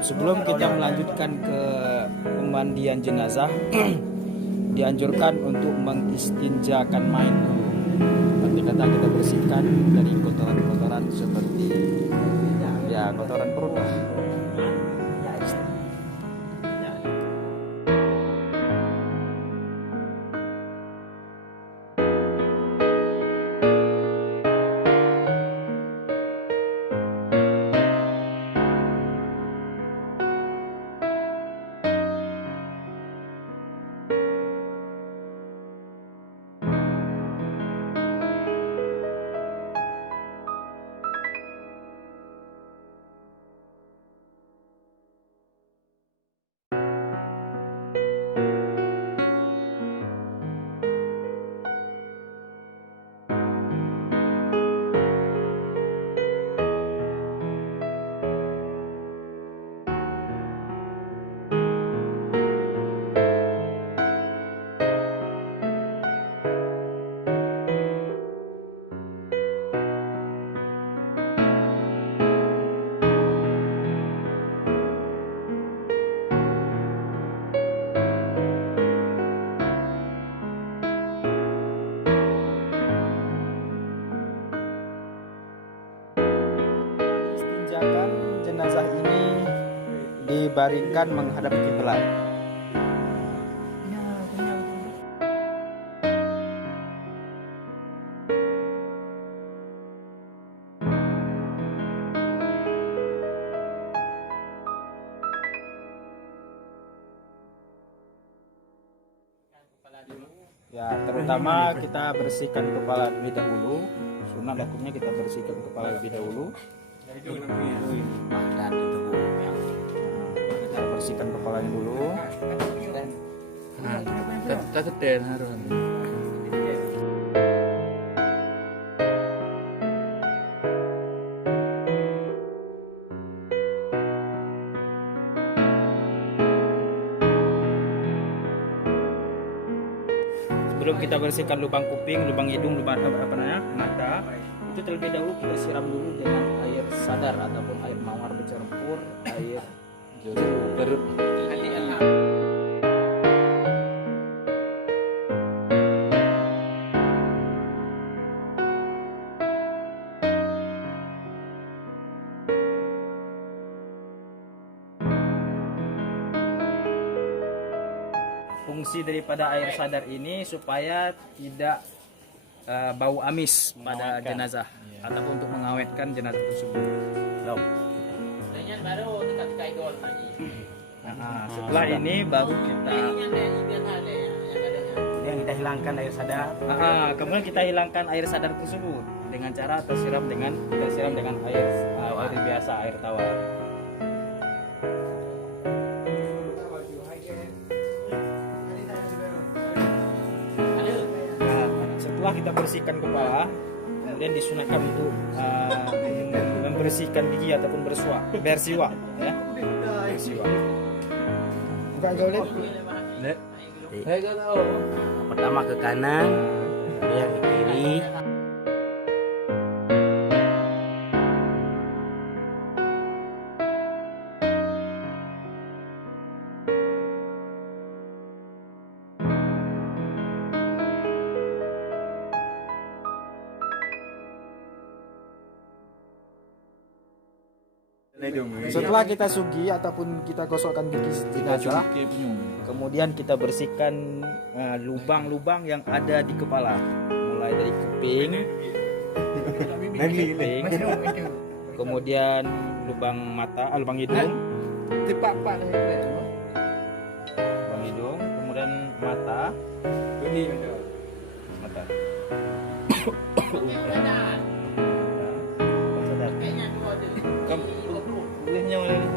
Sebelum kita melanjutkan ke pemandian jenazah, dianjurkan untuk mengistinjakan mayit dulu. Nanti kata kita bersihkan dari kotoran-kotoran seperti ya kotoran perut lah. Istinjakan jenazah ini dibaringkan menghadap kiblat. Ya, terutama kita bersihkan kepala lebih dahulu. Sunat hukumnya kita bersihkan kepala lebih dahulu. Kita bersihkan kepalanya dulu. Sebelum kita bersihkan lubang kuping, lubang hidung, lubang mata, itu terlebih dahulu kita siram dulu dengan air sadar ataupun air mawar bercampur air jeruk. Fungsi daripada air sadar ini supaya tidak bau amis pada jenazah ataupun untuk mengawetkan jenazah tersebut. Setelah ini baru kita hilangkan air sadar. Kemudian kita hilangkan air sadar tersebut dengan cara tersiram dengan air biasa, air tawar. Setelah kita bersihkan kepala, kemudian disunahkan untuk membersihkan gigi ataupun bersiwak, ya. Bersiwak. Buka jauh deh. Pertama ke kanan, kemudian ke kiri. Setelah kita sugi ataupun kita gosokkan gigi jenazah, kemudian kita bersihkan lubang-lubang yang ada di kepala, mulai dari kuping, kemudian lubang mata, lubang hidung, kemudian mata. Bolehnya mana ni?